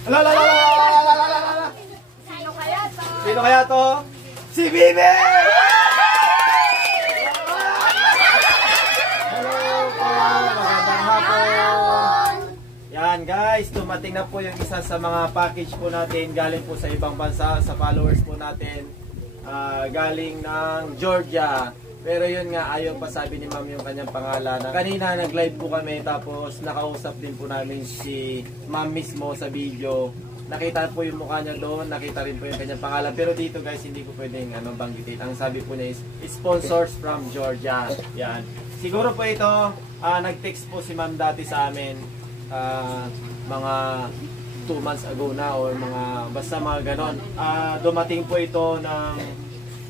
Sino kaya to? Sino kaya to? Si Bibi! Hello po! Magandang hapon! Yan guys, dumating na po yung isa sa mga package po natin galing po sa ibang bansa, sa followers po natin. Galing ng Georgia. Pero yun nga, ayaw pa sabi ni ma'am yung kanyang pangalan. Kanina nag-live po kami tapos nakausap din po namin si ma'am mismo sa video. Nakita po yung mukha niya doon, nakita rin po yung kanyang pangalan. Pero dito guys, hindi ko pwedeng banggitin. Ang sabi po niya is sponsors from Georgia. Yan. Siguro po ito, nag-text po si ma'am dati sa amin mga 2 months ago na or mga basta mga ganon. Dumating po ito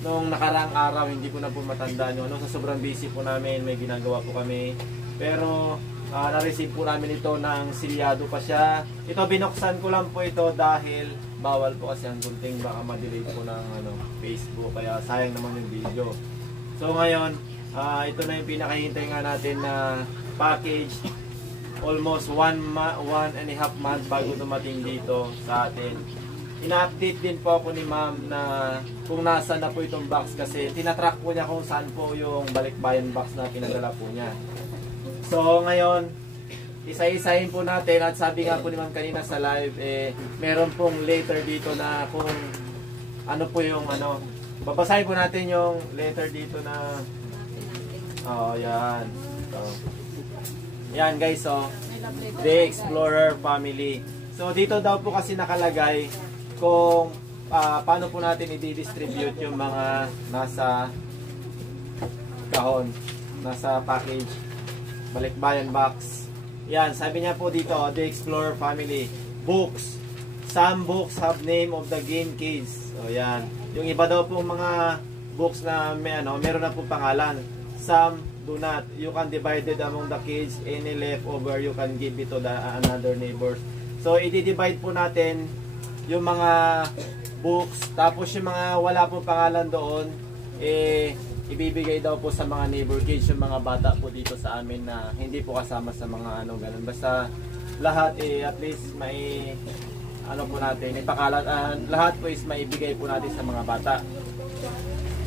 nung nakaraang araw, hindi ko na po matandaan yun. Sa sobrang busy po namin, may ginagawa po kami. Pero na-receive po namin ito ng silyado pa siya. Ito binuksan ko lang po ito dahil bawal po kasi ang gunting, baka ma-delete po ng Facebook, kaya sayang naman yung video. So ngayon, ito na yung pinakahintay nga natin na package. Almost 1.5 months bago dumating dito sa atin. Ina-update din po ako ni ma'am na kung nasa na po itong box kasi tinatrack po niya kung saan po yung balikbayan box na pinadala po niya. So ngayon, isa-isahin po natin at sabi nga po ni ma'am kanina sa live, meron pong letter dito na kung ano po yung babasahin po natin yung letter dito na yan. Yan guys, The Explorer Family. So dito daw po kasi nakalagay kung paano po natin i-distribute yung mga nasa kahon, nasa package, balikbayan box. Yan, sabi niya po dito, The Explorer Family. Books. Some books have name of the game kids. So yan. Yung iba daw po mga books na meron na po pangalan. Some do not. You can divide it among the kids. Any leftover, you can give it to another neighbors. So, i-divide po natin yung mga books. Tapos yung mga wala po pangalan doon, ibibigay daw po sa mga neighbor kids, yung mga bata po dito sa amin na hindi po kasama sa mga ganun. Basta lahat at least may po natin, ipakalat. Lahat po is maibigay po natin sa mga bata.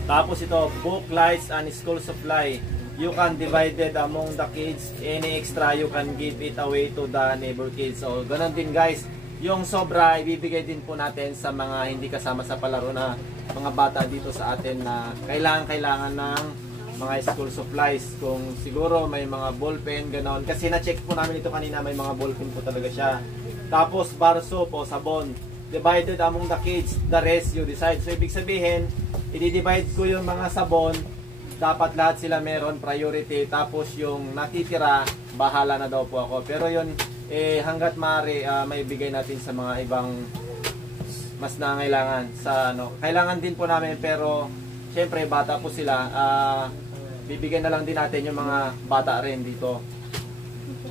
Tapos ito, book, lights, and school supply. You can divide it among the kids. Any extra, you can give it away to the neighbor kids. So, ganun din guys. Yung sobra, ibibigay din po natin sa mga hindi kasama sa palaro na mga bata dito sa atin na kailangan ng mga school supplies. Kung siguro may mga ballpen, ganon. Kasi na-check po namin ito kanina, may mga ballpen po talaga siya. Tapos, barso po, sabon. Divided among the kids, the rest you decide. So, ibig sabihin, i-divide ko yung mga sabon, dapat lahat sila meron priority, tapos yung natitira bahala na daw po ako. Pero yun hanggat maaari may bigay natin sa mga ibang mas nangailangan sa kailangan din po namin, pero syempre bata po sila, bibigyan na lang din natin yung mga bata rin dito.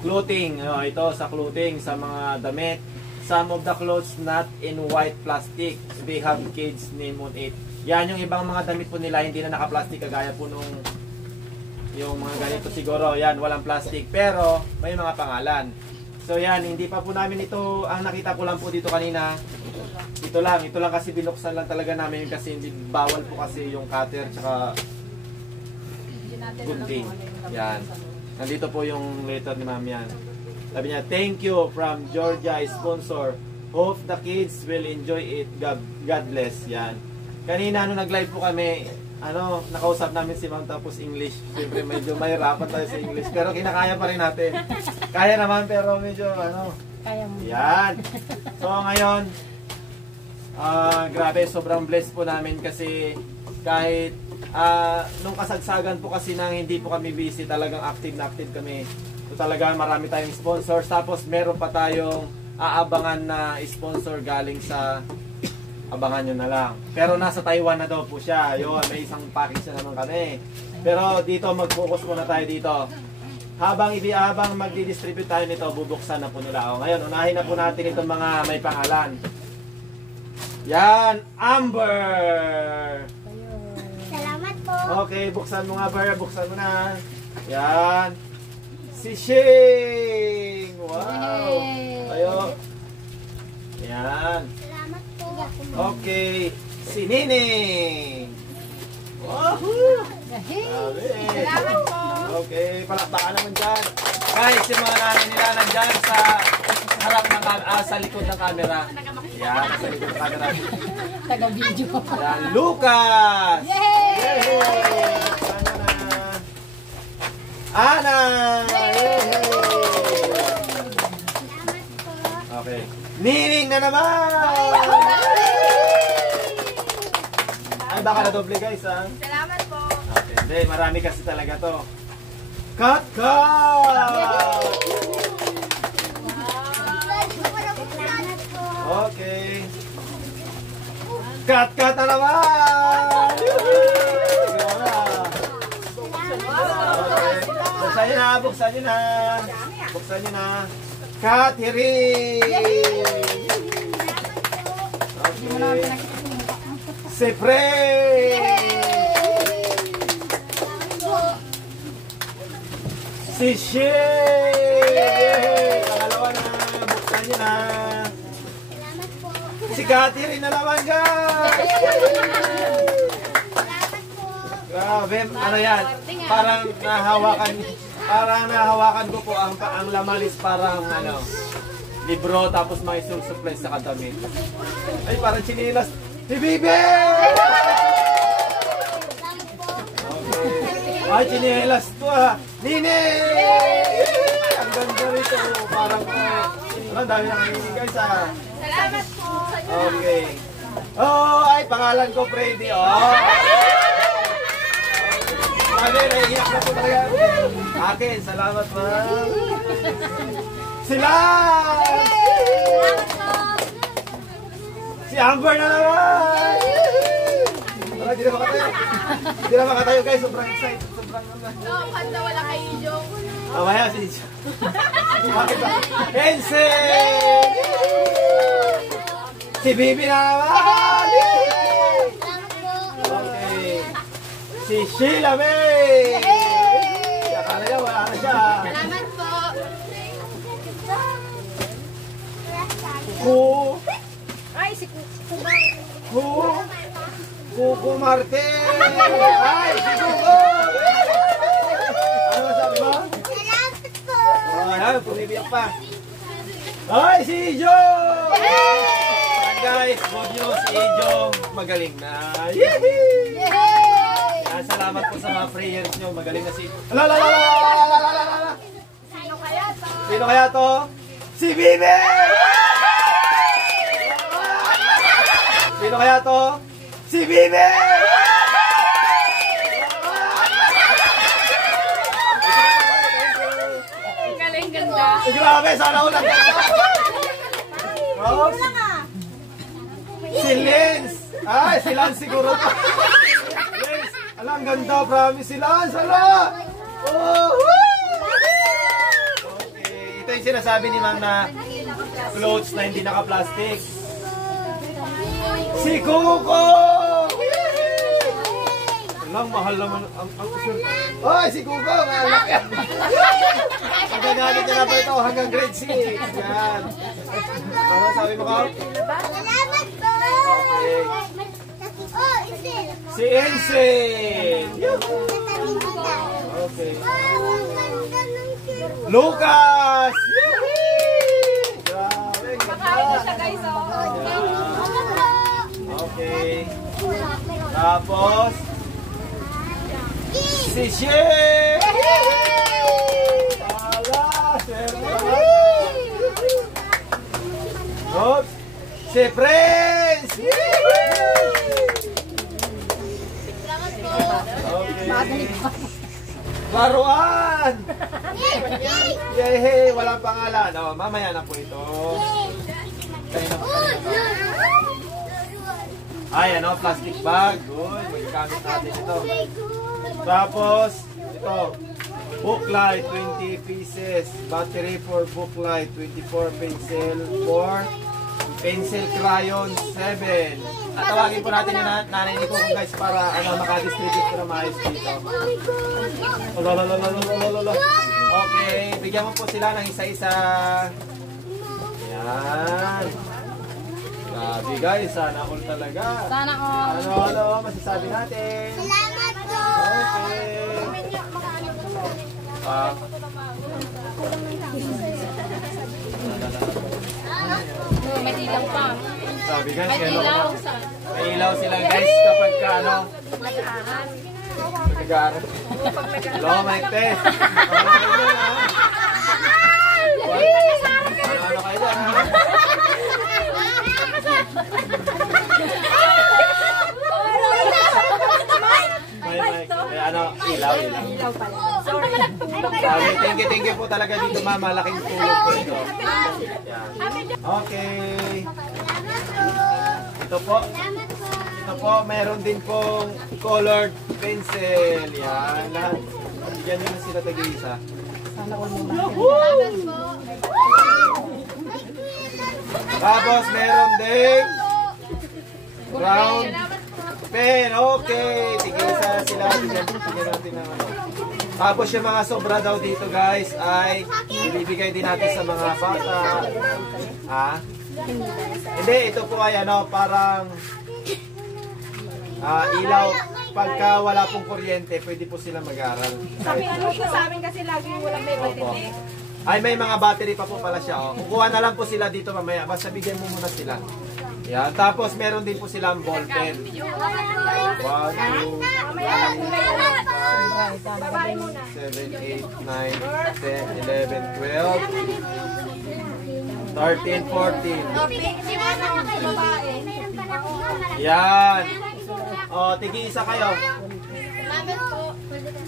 Clothing, ito sa clothing, sa mga damit. Some of the clothes not in white plastic, they have kids name on it. Yan yung ibang mga damit po nila, hindi na naka-plastic kagaya po nung yung mga ganito siguro, yan walang plastic pero may mga pangalan. So yan, hindi pa po namin ito, ang nakita ko lang po dito kanina, ito lang kasi binuksan lang talaga namin kasi hindi bawal po kasi yung cutter tsaka gunting. Yan, nandito po yung letter ni ma'am yan. Sabi niya, thank you from Georgia sponsor, hope the kids will enjoy it, God bless. Yan. Kanina nag-live po kami, nakausap namin si ma'am tapos English. Siyempre medyo mahirapan tayo sa English, pero kinakaya pa rin natin. Kaya naman pero medyo Kaya mo. Yan. So ngayon, grabe, sobrang blessed po namin kasi kahit nung kasagsagan po kasi nang hindi po kami busy, talagang active na active kami. So talagang marami tayong sponsors, tapos meron pa tayong aabangan na sponsor galing sa abangan nyo na lang. Pero nasa Taiwan na daw po siya. Yun, may isang package na naman kami. Pero dito, mag-focus muna tayo dito. Habang magdi-distribute tayo nito, bubuksan na po nila. Ngayon, unahin na po natin itong mga may pangalan. Yan, Amber! Salamat po. Okay, buksan mo nga, Bar. Buksan mo na. Yan. Si Shing! Wow! Ayo. Yan. Salamat po. Okay. Si Nining. Wahoo! Grabe. Salamat po. Okay, palakpakan naman dyan. Guys, yung mga nanay nila nandyan sa harap ng sa likod ng camera. Yan, sa likod ng camera. Taga-video. Yan, Lucas! Yay! Ana! Yay! Salamat po. Okay. Nining na naman! Ay, baka na doble guys, ha? Salamat po. Okay, hindi. Marami kasi talaga to. Cut! Cut! Salamat po. Okay. Cut! Cut na naman! Ikaw na. Okay. Buksan nyo na, buksan nyo na. Buksan nyo na. Cut! Hiring! Okay. Si Frey! Si Shay! Pangalawa na. Buksan nyo na. Salamat po. Si Catherine na naman, guys! Salamat po. Grabe, ano yan? Parang nahawakan ko po ang laman is parang ano, libro tapos may school supplies sa kadamit. Ay, parang chinilas. Si Bibi! Okay. Ay, chinilas to ah. Nini! Ang ganda rito. Parang, ang dami na kanini guys ah. Salamat po. Okay. Oh, ay, pangalan ko Freddy. Oh. Sabi, naiiyak na po talaga. Akin, salamat ma'am. Sila! Si Amber na naman! Wala, di na makatayo. Di na makatayo guys, sobrang excited. Sobrang naman. No, kanta wala kay Jong. Mamaya si Bakit ba? Ense! Si Bibi na naman! Salamat po. Okay. Si Sheila May! Akala niya wala na siya. Salamat po. Ay, si Kuko Martin! Ay, si Kuko! Ano sabi mo? Salamat po. Ay, pumibiyak pa. Ay, si Jong! Yan guys, good news, si Jong magaling na. Yehey! Yan, salamat po sa mga prayers nyo. Magaling na si... Ala! Sino kaya to? Sino kaya to? Si Bibi! Sino kaya to? Si Bibi! Galing ganda. Grabe, sana ulang ganda! Rose? Si Lens! Ay, si Lance siguro to. Lens! Alam, ganda, promise si Lance! Ala! Oh! Okay, ito yung sinasabi ni Ma'am na clothes na hindi naka-plastic. Si Kuko! Alang, mahal naman ang kusur. Ay, si Kuko! Malak yan! Magagamit niya na po ito hanggang grade 6. Yan. Ano sabi mo, Carl? Salamat po. Okay. Oh, isi. Si Ensen! Okay. Lucas! Grabe, ganda. Guys, Okay. Tapos, si Shay! Ala, seryoso. Oops. Si Prince! Okay. Laruan! Yay! Walang pangalan. Oh, mamaya na po ito. Tayo na po. Ay, ano? Plastic bag. Good. Magagamit natin ito. Tapos, ito. Book light, 20 pieces. Battery for book light, 24 pencil. 4 pencil crayon, 7. Tatawagin po natin yung nanay ni Kuko guys para makadistribute ko na maayos dito. Okay, bigyan mo po sila ng isa-isa. Yan. nagbigay. Sana all talaga. Sana all. Ano, masasabi natin? Salamat po. Okay. Ah. May ilaw pa. Sabi guys, May kaya ilaw. may ilaw sila guys kapag ka ano. Nag-aaral. Hello, Mike Tess. Ano kayo dyan, ha? Mike. Ano, ilaw. Ilaw pala. Sabi, thank you po talaga dito, ma'am. Malaking tulong po ito. Yan. Okay. Ito po. Ito po, meron din pong colored pencil. Yan. Lahat. Bigyan nyo na sila tag-iisa. Sana all mo. Tapos meron din round pen. Okay. Tig-isa sila. Bigyan natin ng ano. Tapos yung mga sobra daw dito guys ay ibibigay din natin sa mga bata. Ha? Hindi, ito po ay ano, parang ilaw. Pagka wala pong kuryente, pwede po sila mag-aral. Sabi ano siya sa amin kasi lagi walang may battery. Ay, may mga battery pa po pala siya. Oh. Kukuha na lang po sila dito mamaya. Basta bigyan mo muna sila. Yan. Tapos meron din po silang ball pen. 1, 2, 3, 4, 5, 6, 7, 8, 9, 10, 11, 12. Di 13, 14. ba babae? Yan. O, tigi-isa kayo. Salamat po.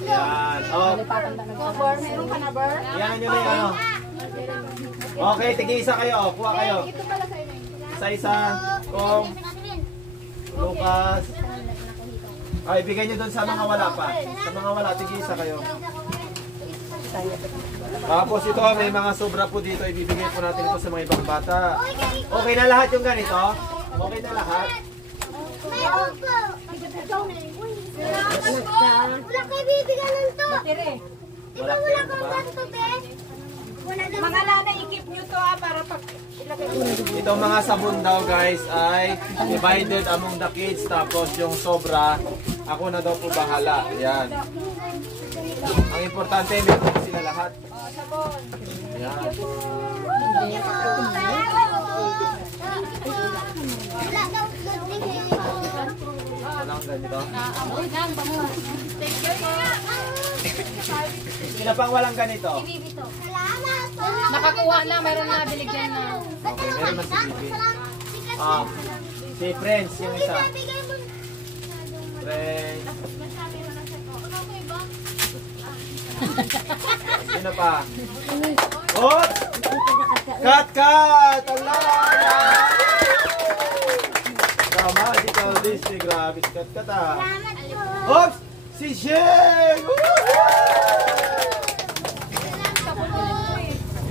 Yan. O, Bar, meron ka na bar? yan nyo na yung ano. Okay, tigi-isa kayo. O, kuha kayo. Isa-isa. Kong, Lucas. Ay, bigay nyo doon sa mga wala pa. Sa mga wala, tigi-isa kayo. Tapos ito, may mga sobra po dito. Ibibigay po natin ito sa mga ibang bata. Okay na lahat yung ganito? Okay na lahat? Mayroon po. Salamat po. Wala kayo bibigyan ng to. Battery. Di ba wala kang ganito, be? Mga nanay, i-keep nyo to para pag ilagay ko. Itong mga sabon daw guys ay divided among the kids. Tapos yung sobra, ako na daw po bahala. Yan. Ang importante, meron po sila lahat. Yan. Wala daw ganito. Walang ganito. Wait lang, bangun. Sino pang walang ganito? Salamat po. Nakakuha na, mayroon na, binigyan na. Okay, meron na si Bibi. Si Friends, yung isa. Friends. Sino pa? Oh! Cut! Allah! Tama, si Calvis. Grabe, cut ah. Salamat po. Oops! Si Sheng!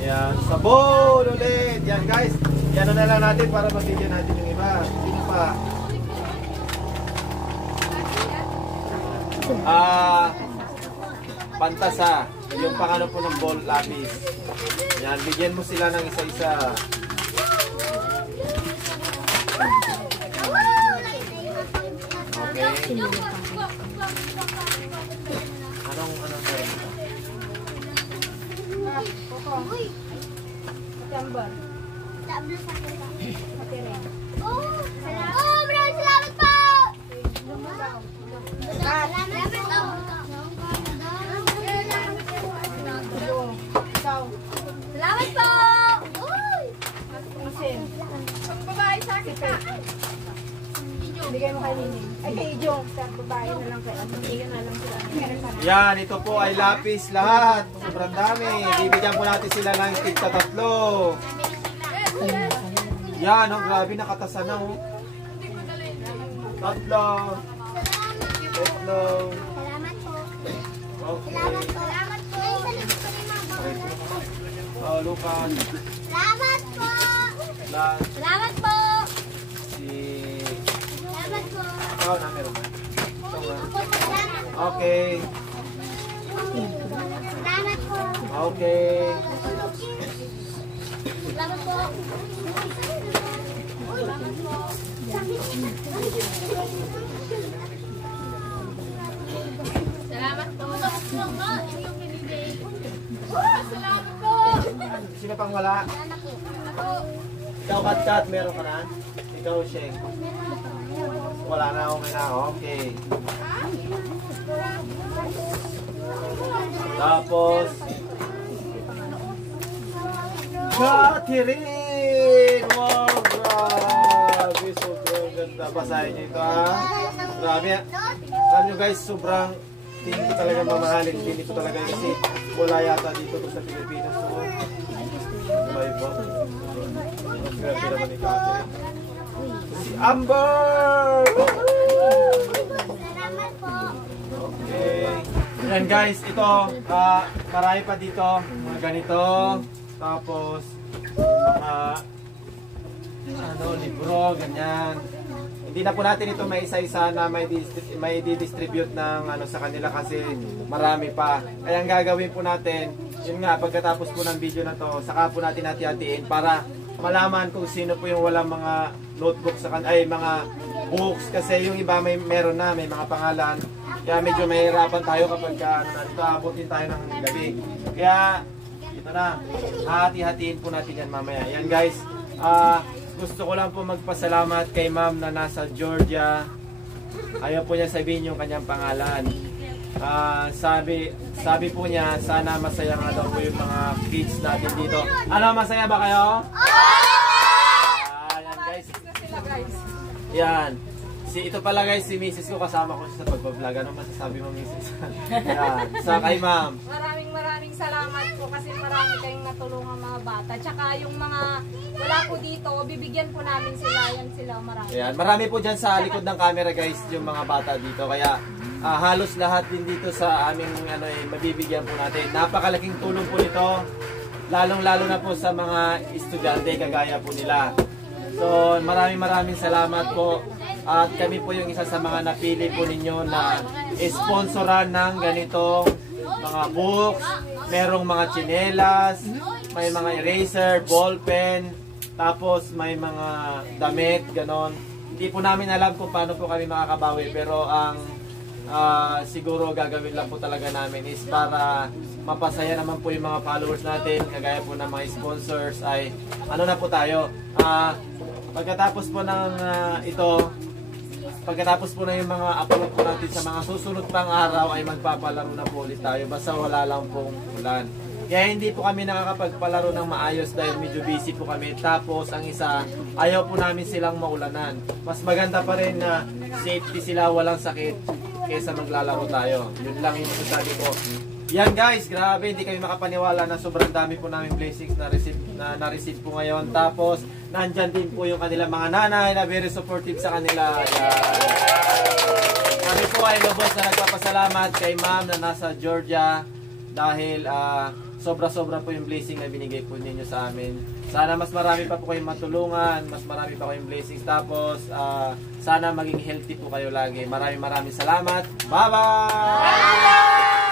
Yan, sabon ulit. Yan guys, yan na lang natin para mabigyan natin yung iba. Sino pa? Pantasa. Yung pangano po ng ball lapis. Yan, bigyan mo sila ng isa-isa. Okay. Anong meron? Uy, September. tablo sa akin. Battery. Oh, maraming salamat po. Salamat po. Ikaw. Salamat po. Uy. Isin. Pag babae sa akin ka. Bigay mo kay Nini. Ay, kay Jong. Sa babae na lang kayo. Bigyan na lang sila. Meron ka na. Yan, ito po ay lapis lahat. Sobrang dami. Bibigyan po natin sila ng tigta 3. Yan, oh, grabe nakatasan na oh. 3. 3. Salamat po. Okay. Salamat po. Salamat po. Oh, Lucas. Salamat po. Last. Salamat po. Si... Salamat po. Oh, na meron na. Ito nga. Salamat po. Okay. Salamat po. Okay. Salamat po. Salamat po. Sino pang wala? Ikaw, Kat, meron ka na? Ikaw, Sheng. Wala na, okay na. Okay. Tapos, Catherine! Wow, grabe. Sobrang ganda. Basahin niyo ito, ha? Grabe. Alam nyo guys, sobrang tingin ko talaga mamahalin. Hindi ko talaga kasi wala yata dito sa Pilipinas. So, may ba? Swerte naman ni Catherine. Si Amber! Salamat po. Okay. Yan guys, ito, marami pa dito, mga ganito, tapos mga libro, ganyan. Hindi na po natin ito may isa-isa na may di-distribute ng sa kanila kasi marami pa. Kaya ang gagawin po natin, yun nga, pagkatapos po ng video na to, saka po natin hati-hatiin para malaman kung sino po yung walang mga notebooks ay mga books kasi yung iba meron na, may mga pangalan. Kaya medyo mahirapan tayo kapag dito abutin tayo ng gabi. Kaya ito na, hati-hatiin po natin yan mamaya. Yan guys, gusto ko lang po magpasalamat kay ma'am na nasa Georgia. Ayaw po niya sabihin yung kanyang pangalan. Sabi po niya, sana masaya nga daw po yung mga kids natin dito. Ano, masaya ba kayo? Yan guys. Yan. Ito pala guys, si Mrs. ko kasama ko sa pagbablog. Ano masasabi mo, Mrs.? Yan. Sa kay ma'am. Maraming salamat po kasi marami kayong natulungan mga bata. Tsaka yung mga wala po dito, bibigyan po namin sila. Yan sila, marami. Yan. Marami po dyan sa likod ng camera guys, yung mga bata dito. Kaya halos lahat din dito sa aming mabibigyan po natin. Napakalaking tulong po nito. Lalong-lalo na po sa mga estudyante kagaya po nila. So maraming salamat po. At kami po yung isa sa mga napili po ninyo na sponsoran ng ganitong mga books, merong mga tsinelas, may mga eraser, ballpen, tapos may mga damit, ganon. Hindi po namin alam kung paano po kami makakabawi, pero ang siguro gagawin lang po talaga namin is para mapasaya naman po yung mga followers natin, kagaya po ng mga sponsors ay ano na po tayo. Pagkatapos po ng pagkatapos po na yung mga upload po natin sa mga susunod pang araw ay magpapalaro na po ulit tayo basta wala lang pong ulan. Kaya hindi po kami nakakapagpalaro ng maayos dahil medyo busy po kami. Tapos ang isa, ayaw po namin silang maulanan. Mas maganda pa rin na safety sila, walang sakit kaysa maglalaro tayo. Yun lang yung masasabi ko. Yan guys, grabe, hindi kami makapaniwala na sobrang dami po namin blessings na na-receive po ngayon. Tapos, nandyan din po yung kanilang mga nanay na very supportive sa kanila. Yan. Kami po ay lubos na nagpapasalamat kay ma'am na nasa Georgia dahil sobra-sobra po yung blessing na binigay po ninyo sa amin. Sana mas marami pa po kayong matulungan, mas marami pa kayong blessings. Tapos, sana maging healthy po kayo lagi. Maraming salamat. Bye-bye!